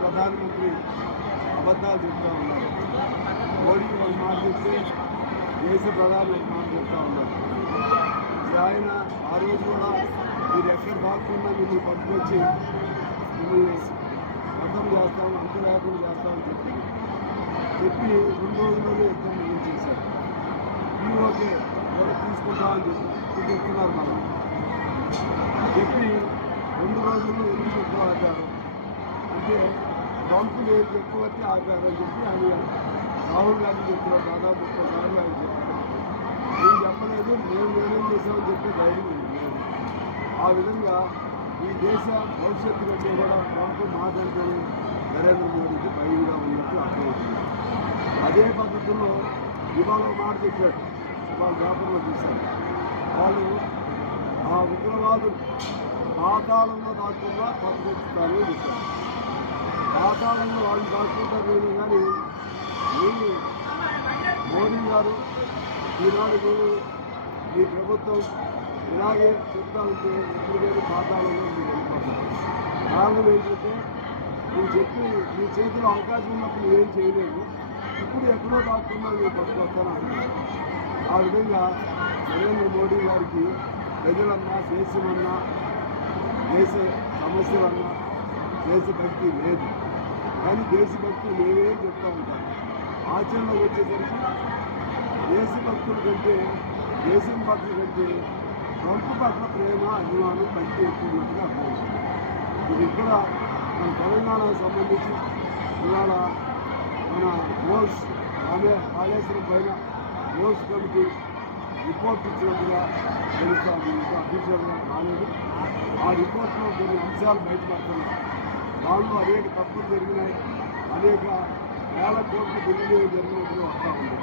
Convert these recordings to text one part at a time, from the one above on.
ప్రధానమంత్రి అబద్ధాలు చెప్తా ఉన్నారు. మోడీ ఒక మాట చెప్తే దేశ ప్రధాని ఒక మాట చెప్తా ఉన్నారు. ఇది ఆయన ఆ రోజు కూడా మీరు ఎక్కడ దాక్కున్నా మిమ్మల్ని పట్టుకొచ్చి మిమ్మల్ని గతం చేస్తాం అంత లేకుండా చేస్తామని చెప్పి చెప్పి రెండు రోజుల్లోనే యుద్ధం ముగించేశారు ఈఓకే ఎవరు తీసుకుంటామని చెప్పి ఇప్పుడు చెప్తున్నారు మనం. చెప్పి రెండు రోజుల్లో ఎందుకు ఎక్కువ ఆపారు అంటే ట్రంప్ నేను చెప్పబట్టి ఆపారు అని చెప్పి ఆయన రాహుల్ గాంధీ చెప్పిన దాదాపు ముప్పై సార్లు ఆయన చెప్పారు. నేను చెప్పలేదు మేము నిర్ణయం చేశామని చెప్పి ధైర్యం ఉంది. లేదు. ఆ విధంగా ఈ దేశ భవిష్యత్తు కంటే కూడా ట్రంప్ మాట్లాడుకొని నరేంద్ర మోడీకి భయంగా ఉన్నట్టు అర్థమవుతుంది. అదే పద్ధతుల్లో ఇవాళ మాట చెప్పాడు. ఇవాళ పేపర్లో చూశాను. వాళ్ళు ఆ ఉగ్రవాదులు పాతాళంలో దాటుకుండా పట్టుకొచ్చుతారు అని చెప్పారు. వాతావరణంలో వాళ్ళు దాచుకుంటారు లేదు కానీ మీరు మోడీ గారు ఈనాడు ఈ మీ ప్రభుత్వం ఇలాగే చెప్తా ఉంటే ఎప్పటికైనా పాతాళంలో మీరు వెళ్ళిపోతారు. కారణం ఏంటంటే మీరు చెప్పి మీ చేతిలో అవకాశం ఉన్నప్పుడు ఏం చేయలేదు. ఇప్పుడు ఎక్కడో దాక్కున్నా నేను పట్టుకొస్తాను ఆ విధంగా నరేంద్ర మోడీ గారికి ప్రజలన్నా దేశమన్నా దేశ సమస్యలన్నా దేశభక్తి లేదు. కానీ దేశభక్తి లేవే చెప్తా ఉంటాను ఆచరణలోకి వచ్చేసరికి దేశభక్తుల కంటే దేశం పట్ల కంటే ట్రంప్ పట్ల ప్రేమ అభిమానం భక్తి ఎక్కువ అర్థమవుతుంది. ఇది ఇక్కడ మన తెలంగాణకు సంబంధించి ఇవాళ మన మోస్ ఆమె కాళేశ్వరం పైన మోస్ కమిటీ రిపోర్ట్ ఇచ్చినట్టుగా తెలుస్తాను ఇంకా అఫీషియల్గా రాలేదు. ఆ రిపోర్ట్లో కొన్ని అంశాలు బయటపడుతున్నాయి. దానిలో అనేక తప్పులు జరిగినాయి. అనేక వేల కోట్లు దుర్వినియోగం జరిగినట్టుగా వస్తూ ఉంది.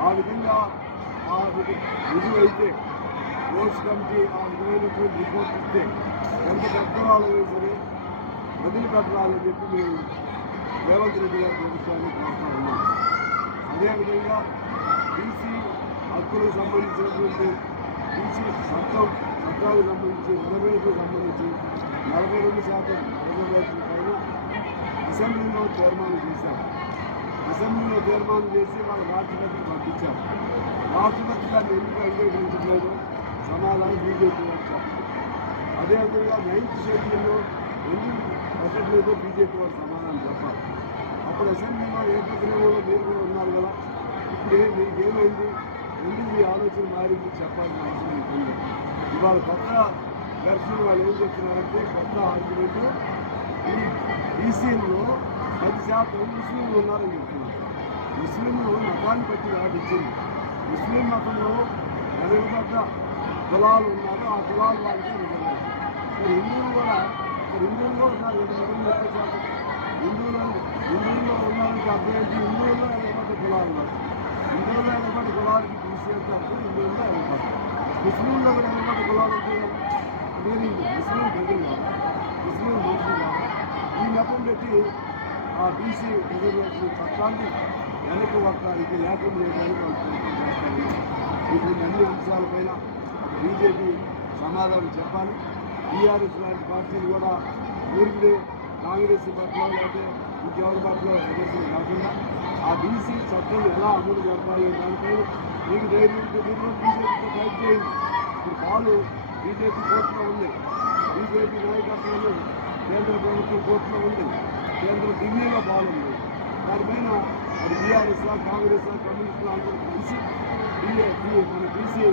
ఆ విధంగా ఆ రుజు- అయితే మోస్ కమిటీ ఆ విధమైనటువంటి రిపోర్ట్ ఇస్తే ఎంత పెద్దవాళ్ళైనా సరే వదిలిపెట్టాలని చెప్పి మేము రేవంత్ రెడ్డి గారి ప్రభుత్వాన్ని కోరుతా ఉన్నాం. అదేవిధంగా బీసీ హక్కులకు సంబంధించినటువంటి బీసీ చట్టం చట్టాలకు సంబంధించి రిజర్వేషన్కు సంబంధించి నలభై రెండు శాతం రిజర్వేషన్ అసెంబ్లీలో తీర్మానం చేశారు. అసెంబ్లీలో తీర్మానం చేసి వాళ్ళ రాష్ట్రపతికి పంపించారు. రాష్ట్రపతి గారిని ఎందుకు అంగీకరించలేదు సమాధానం బీజేపీ వారు చెప్పారు. అదేవిధంగా నైన్త్ షెడ్యూల్లో ఎందుకు పెట్టట్లేదో? బీజేపీ వారు సమాధానం చెప్పాలి. అప్పుడు అసెంబ్లీలో ఏకగ్రీవంలో మీరు కూడా ఉన్నారు కదా? ఇప్పుడు ఏ మీకు ఏమైంది? ఎందుకు మీ ఆలోచన మారింది? చెప్పాల్సిన అవసరం ఉంటుంది ఇవాళ కొత్త దర్శనం వాళ్ళు ఏం చెప్తున్నారంటే కొత్త ఆర్గ్యుమెంట్ ఈ బీసీలో పది శాతం ముస్లింలు ఉన్నారని చెప్తున్నారు. ముస్లింలు మతాన్ని బట్టి దాటించింది ముస్లిం మతంలో వెనుకబడ్డ కులాలు ఉన్నారు. ఆ కులాలు వాళ్ళకి రిజర్వేషన్ మరి హిందువులు కూడా మరి హిందువుల్లో ఉన్నారు కదా మిగిలిన ఎక్కువ శాతం. హిందువులు హిందువుల్లో ఉన్నారంటే అర్థం ఏంటి? హిందువుల్లో వెనుకబడ్డ కులాలు ఉన్నారు. హిందువుల్లో వెనుకబడ్డ కులాలకి బీసీ అంటే అర్థం హిందువుల్లో వెనుకబడ్డ ముస్లింల్లో కూడా వెనుకబడ్డ కులాలు ఉంటాయి కదా ముస్లిం ప్రజలు కాదు. ముస్లిం మనుషులు కాదు. ఈ నెపం పెట్టి ఆ బీసీ రిజర్వేషన్ చట్టాన్ని వెనక్కి వస్తానికి లేకుండా చేయడానికి వాళ్ళు ప్రయత్నం చేస్తారు. ఇటువంటి అన్ని అంశాలపైన బీజేపీ సమాధానం చెప్పాలి. టీఆర్ఎస్ లాంటి పార్టీలు కూడా ఊరికి కాంగ్రెస్ పట్ల లేకపోతే ఇంకెవరి పట్ల ఎగర్సలు కాకుండా ఆ బీసీ చట్టం ఎలా అమలు జరపాలి దానిపై మీకు ధైర్యం ఉంటే మీరు బీజేపీతో ఫైట్ చేయండి. ఇప్పుడు పాలు బీజేపీ కోర్టులో ఉంది బీజేపీ నాయకత్వంలో కేంద్ర ప్రభుత్వం కోర్టులో ఉంది. కేంద్ర ఢిల్లీలో పాలుంది దానిపైన మరి బీఆర్ఎస్ కాంగ్రెస్ కమ్యూనిస్టులు అందరూ కలిసి బీఏ మన బీసీ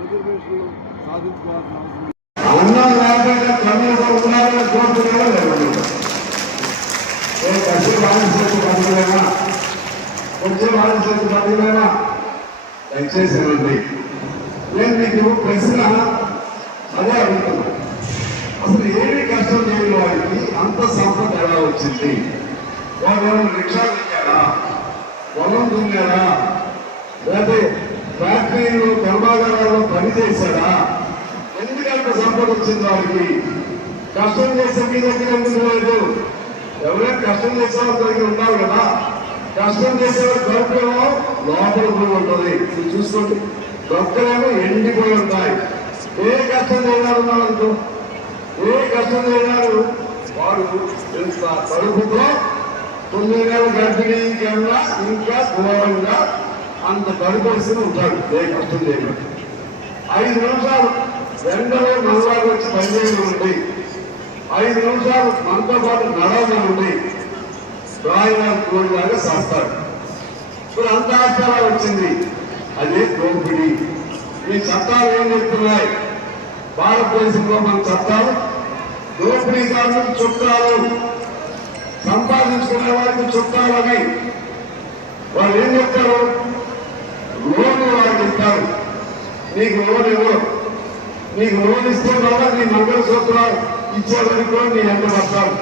రిజర్వేషన్లు సాధించుకోవాల్సిన అవసరం ఉంది. అన్నా లేకపోయినా కన్నీరు ఉన్నారని కోరుతున్నారో లేదు ఏ కసి బాధించవచ్చు బతుకులైనా కొంచెం బాధించవచ్చు బతుకులైనా దయచేసి రండి నేను మీకు ప్రశ్న అదే అడుగుతున్నా. అసలు ఏమి కష్టం చేయని వాడికి అంత సంపద ఎలా వచ్చింది. వాడు ఏమైనా రిక్షా ఎక్కారా పొలం దున్నారా? లేకపోతే ఫ్యాక్టరీలో కర్మాగారాల్లో పని చేశాడా? ఎందుకంత సంపద వచ్చింది వాడికి కష్టం చేసే మీ దగ్గర ఎందుకు లేదు? ఎవరైనా కష్టం చేసే వాళ్ళ దగ్గర ఉన్నారు కదా. కష్టం చేసేవాడు దొరకలేమో లోపల భూమి ఉంటుంది. మీరు చూసుకోండి. దొరకలేమో ఎండిపోయి ఉంటాయి. ఏ కష్టం చేయడారు ఏ కష్టం చేయడారు వాడు ఇంత కడుపుతో తొమ్మిది నెలల గర్భిణీ కన్నా ఇంకా ఘోరంగా అంత కడుపరిస్థితి ఉంటాడు. ఏ కష్టం ఐదు నిమిషాలు ఎండలో మనలాగా వచ్చి పనిచేయడం ఉండి. ఐదు నిమిషాలు మనతో పాటు నడవడం ఉండి. రాయవారి కోడిలాగా చేస్తాడు ఇప్పుడు అంత ఆచారా వచ్చింది? అదే దోపిడీ. ఈ చట్టాలు ఏం చెప్తున్నాయి? భారతదేశంలో మన చట్టాలు దోపిడీ కాదు చుట్టాలు సంపాదించుకునే వారికి చుట్టాలని వాళ్ళు ఏం చెప్తారు లోన్లు వారికి ఇస్తారు నీకు లోన్ ఇవ్వరు నీకు లోన్ ఇస్తే కూడా నీ మంగళసూత్రాలు ఇచ్చేవారికి నీ ఎంత వస్తారు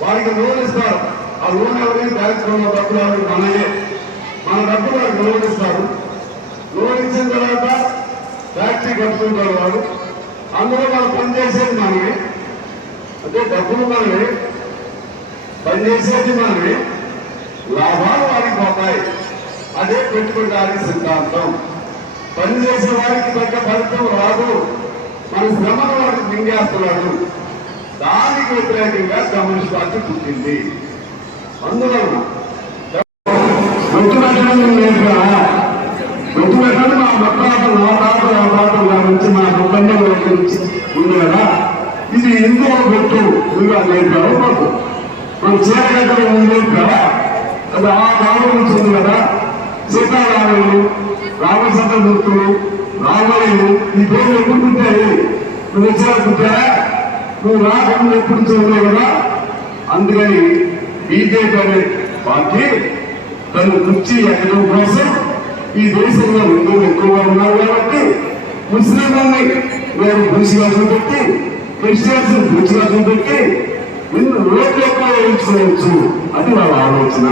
వారికి లోన్ ఇస్తారు. ఆ లోన్ ఎవరికి బ్యాంక్ ఉన్న డబ్బులు ఎవరికి? మనయే. మన డబ్బు వారికి లోన్ ఇస్తారు. లోన్ ఇచ్చిన తర్వాత ఫ్యాక్టరీ కట్టుకుంటారు వాడు. అందులో మనం పనిచేసేది మనమే అంటే డబ్బులు మనమే పనిచేసేది మనమే లాభాలు వారికి పోతాయి అదే పెట్టుబడిదారి సిద్ధాంతం. పనిచేసే వారికి తగ్గ ఫలితం రాదు. మన శ్రమను వాడికి మింగేస్తున్నాడు. దానికి వ్యతిరేకంగా కమ్యూనిస్ట్ పార్టీ పుట్టింది. అందువలన ఒట్టు లేదు ఒట్టు పెట్టడం మా మొత్తం నా తాత నా తాత గారి నుంచి మా కుటుంబం నుంచి. ఉంది కదా? ఇది ఎందుకు పెట్టు నువ్వు నేర్పావు మాకు మన చీరగడ్డలు ఉంది కదా అది ఆ కాలం ఉంది కదా. సీతారాములు రామచంద్రమూర్తులు రామయ్యలు ఈ పేర్లు ఎప్పుడు పుట్టాయి? నువ్వు వచ్చినా పుట్టారా నువ్వు రాకుండా ఎప్పుడు చూడలేవు కదా? అందుకని బీజేపీ అనే పార్టీ తన కుర్చీ ఎక్కడం కోసం ఈ దేశంలో హిందువులు ఎక్కువగా ఉన్నారు కాబట్టి ముస్లింలని మేము బూసిగా చూపెట్టి క్రిస్టియన్స్ బూసిగా పెట్టి నిన్ను రోడ్లు ఎక్కువ వేయించుకోవచ్చు అది వాళ్ళ ఆలోచన.